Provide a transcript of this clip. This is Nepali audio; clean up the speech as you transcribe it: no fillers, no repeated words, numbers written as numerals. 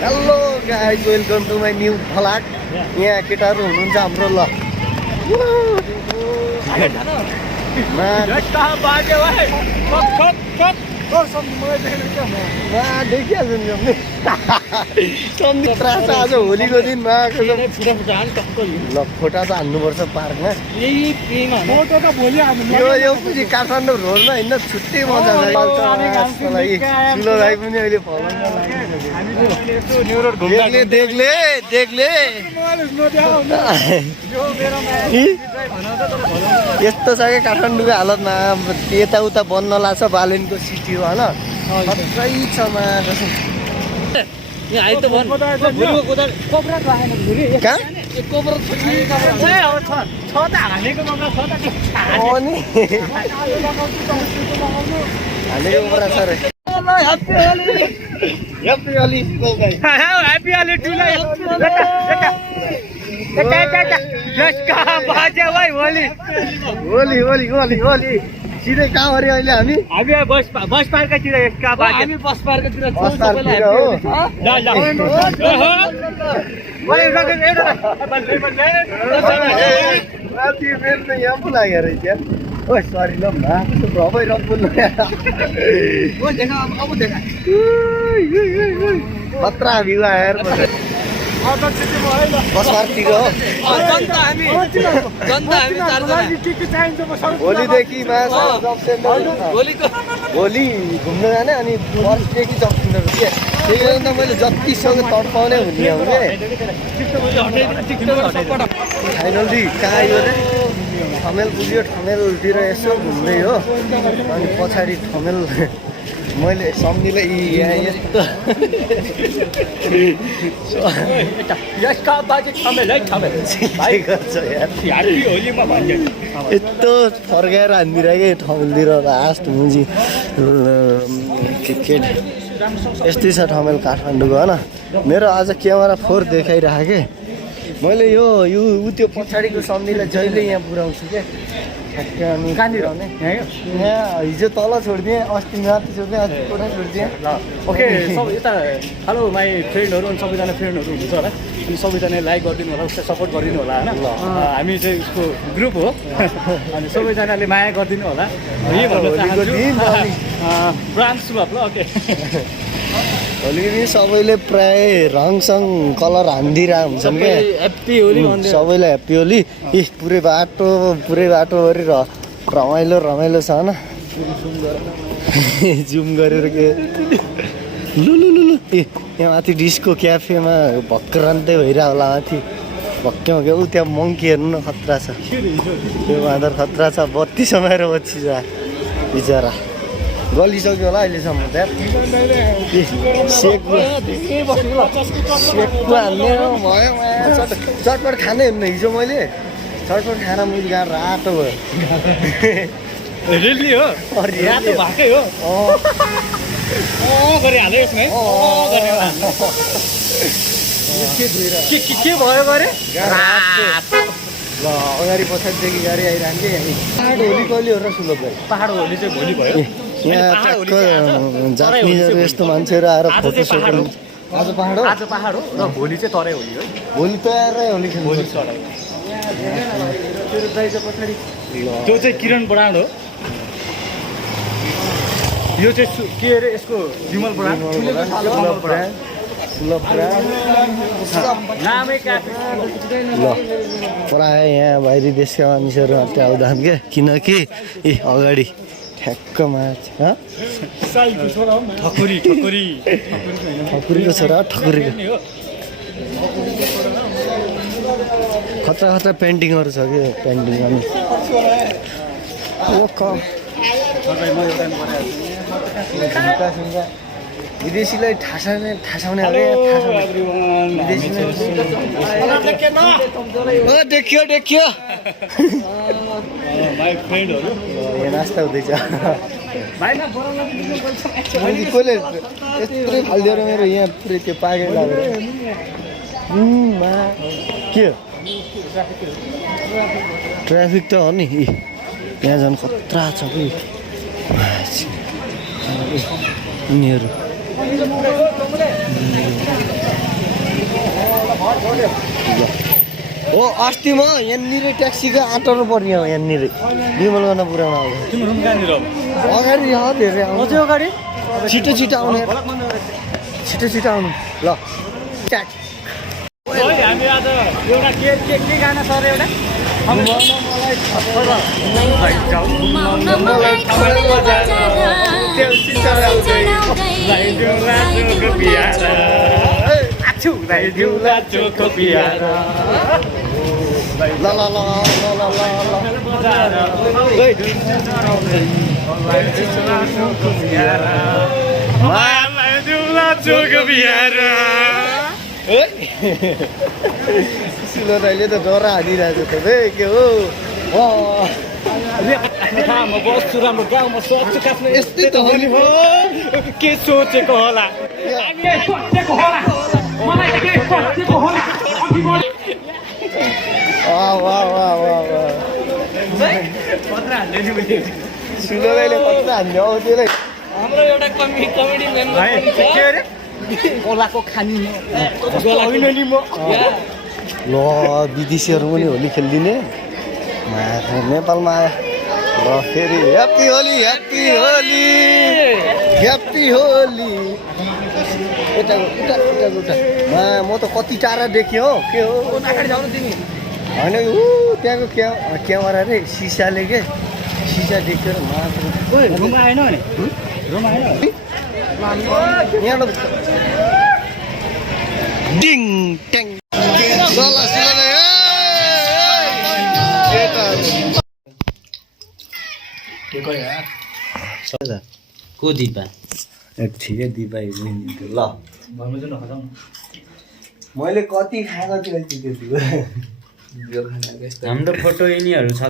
hello guys welcome to my new vlog यहाँ केटाहरू हुनुहुन्छ हाम्रो ल देखिहाल्छु आज होलीको दिनमा ल फोटा त हान्नुपर्छ पार्कमा यो पछि काठमाडौँ रोडमा हिँड्न छुट्टै मजा ठुलो भाइ पनि अहिले देख्ले यस्तो छ क्या काठमाडौँको हालतमा यताउता बन्न लाग्छ बालेनको सिटी हो होइन खत्रै छ होली सिधै कहाँ अरे अहिले हामी बस पार्कतिर हामी बस पार्कतिर यहाँ पो लाग्यो रहेछ ओ सरी ल भ्रमै रम्बुल खतरा भ्यू आएर भोलिदेखि भोलि घुम्न जाने अनि पर्सिदेखि जब सेन्टर के त्यही कारण त मैले जतिसँग तडपाउने हुने हो फाइनली कहाँ आयो अरे ठमेल पुग्यो ठमेलतिर यसो घुम्दै हो अनि पछाडि ठमेल मैले सम्झिँदै यहाँ यस्तो यस्तो फर्काएर हानिदिरहेको ठमेलतिर लास्ट मुजी क्रिकेट यस्तै छ ठमेल काठमाडौँको होइन मेरो आज क्यामेरा 4 देखाइरहेको मैले यो त्यो पछाडिको सम्झिँलाई जहिले यहाँ पुऱ्याउँछु क्या कहाँनिर यहाँ हिजो तल छोडिदिएँ अस्ति माथि छोडिदिएँ आज कोठा छोडिदिएँ ओके सब यता हेलो माई फ्रेन्डहरू अनि सबैजना फ्रेन्डहरू हुनुहुन्छ होला अनि सबैजना लाइक गरिदिनु होला उसलाई सपोर्ट गरिदिनु होला होइन हामी चाहिँ उसको ग्रुप हो अनि सबैजनाले माया गरिदिनु होला यही भन्न चाहन्छु ब्रान्च सुभाव ल ओके होलीको दिन सबैले प्राय रङसङ कलर हानिदिरहेको हुन्छन् क्या ह्याप्पी होली सबैलाई ह्याप्पी होली पुरै बाटो गरी रमाइलो छ होइन जुम गरेर के लु यहाँ माथि डिस्को क्याफेमा भक्रान्तै भइरहेको होला माथि भक्क्याउ क्या ऊ त्यहाँ मङ्की हेर्नु न खतरा छ त्यो बाँदर खतरा छ बत्ती समाएर पछि जा बिचरा गलिसक्यो होला अहिलेसम्म त्यहाँ सेकको हान्ने भयो चटपट खानै हुन्न हिजो मैले चटपट खाना मैले गाह्रो रातो भयो रेली हो रातो भएकै हो गरिहाल्यो यसमा के भयो गरे ल अगाडि पछाडिदेखि गाडी आइरहन्छ पहाड होली कहिले हो र सुलभ भाइ पहाड होली चाहिँ भोलि भयो यहाँ ट्याक्क जापानिजहरू यस्तो मान्छेहरू आएर फोटो सोटो आज पहाड हो र भोलि चाहिँ तराई होली है भोलि तयारै होली खेल्नु भोलि तराई त्यो चाहिँ किरण बडाल हो यो चाहिँ के अरे यसको विमल बडाल प्राय यहाँ बाहिरी देशका मानिसहरू हट्टे आउँदैन क्या किनकि अगाडि ठ्याक्क माछ ठकुरीको छोरा ठकुरीको खतरा पेन्टिङहरू छ कि पेन्टिङ अनि विदेशीलाई ठासाउने देखियो नास्ता हुँदैछ कसले यत्रो फालिदियो र मेरो यहाँ पुरै त्यो पाकेर लागेर के ट्राफिक त हो नि यहाँ झन् खतरा छ कि उनीहरू हो अस्ति म यहाँनिर ट्याक्सीको आँटाउनु पर्ने हो यहाँनिर विमल गर्न पुऱ्याउन आउँछ तिम्रो रुम कहाँनिर हो अगाडि धेरै आउँछ अझै अगाडि छिटो छिटो आउने छिटो छिटो आउनु ल ट्याक हामी आज एउटा के गाना सर एउटा सुन अहिले त डरा हानिरहेको छ के हो म बस्छु राम्रो गाउँमा सोच्छु काट्नु यस्तै त हो नि के सोचेको होला सुनले कत्रा हान्ने आउँछ हाम्रो एउटा कमेडी मेम्बर के अरे ओलाको खानी होइन नि म ल विदेशीहरू पनि होली खेलिदिने नेपालमा आयो ल फेरि happy Holi happy Holi happy Holi उता म त कति टाढा देखेँ हो के हो होइन ऊ त्यहाँको क्यामेरा रे सिसाले के सिसा देखेर रुम आएन नि रुम आएन यहाँ डिङ ट्याङ को दिपा ठिकै दिपा ल मैले कति खाएको थियो हाम्रो फोटो यिनीहरू छ